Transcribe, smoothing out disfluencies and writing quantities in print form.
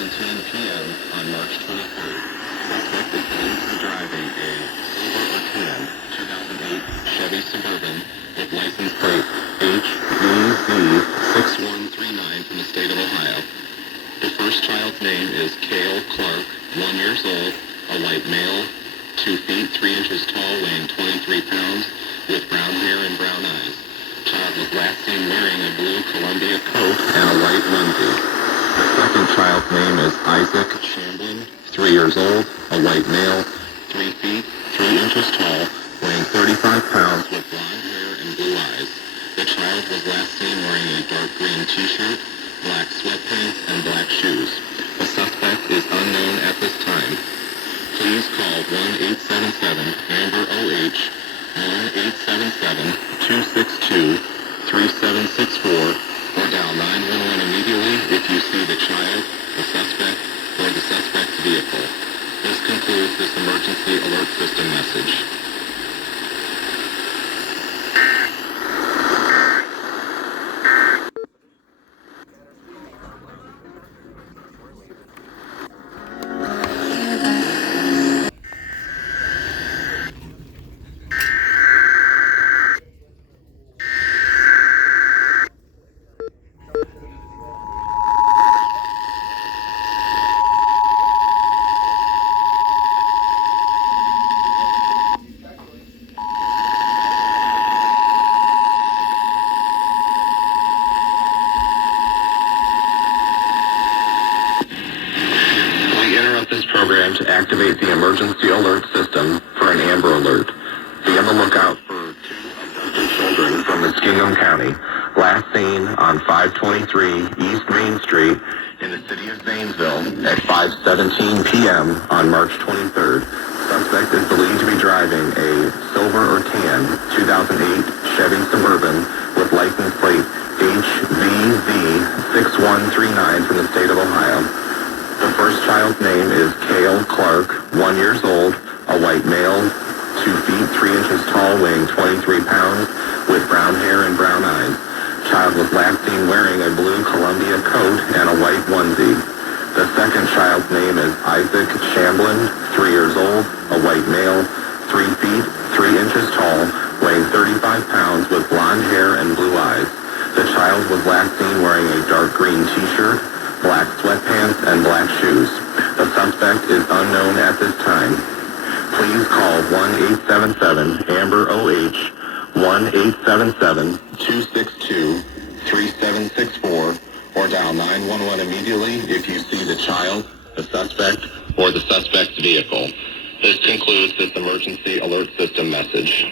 5:17 p.m. on March 23rd. Suspect is believed to be driving a silver or tan 2008 Chevy Suburban with license plate HVZ6139 from the state of Ohio. The first child's name is Cale Clark, 1 year old, a white male, 2 feet 3 inches tall, weighing 23 pounds, with brown hair and brown eyes. Child was last seen wearing a blue Columbia coat and a white onesie. The second child's name is Isaac Shamblin, 3 years old, a white male, 3 feet 3 inches tall, weighing 35 pounds, with blonde hair and blue eyes. The child was last seen wearing a dark green t-shirt, black sweatpants, and black shoes. The suspect is unknown at this time. Please call 1-877-AMBER-OH, 1-877-262-3764, or dial 911 immediately if you see the child, the suspect, or the suspect's vehicle. This concludes this emergency alert system message. This program to activate the emergency alert system for an Amber Alert. Be on the lookout for 2 abducted children from Muskingum County, last seen on 523 East Main Street in the city of Zanesville at 5:17 p.m. on March 23rd. Suspect is believed to be driving a silver or tan 2008 Chevy Suburban with license plate HVZ6139 from the state of Ohio. The first child's name is Cale Clark, 1 year old, a white male, 2 feet 3 inches tall, weighing 23 pounds, with brown hair and brown eyes. Child was last seen wearing a blue Columbia coat and a white onesie. The second child's name is Isaac Shamblin, 3 years old, a white male, 3 feet 3 inches tall, weighing 35 pounds, with blonde hair and blue eyes. The child was last seen wearing a dark green t-shirt, black sweatpants, and black shoes. The suspect is unknown at this time. Please call 1-877-AMBER-OH, 1-877-262-3764, or dial 911 immediately if you see the child, the suspect, or the suspect's vehicle. This concludes this emergency alert system message.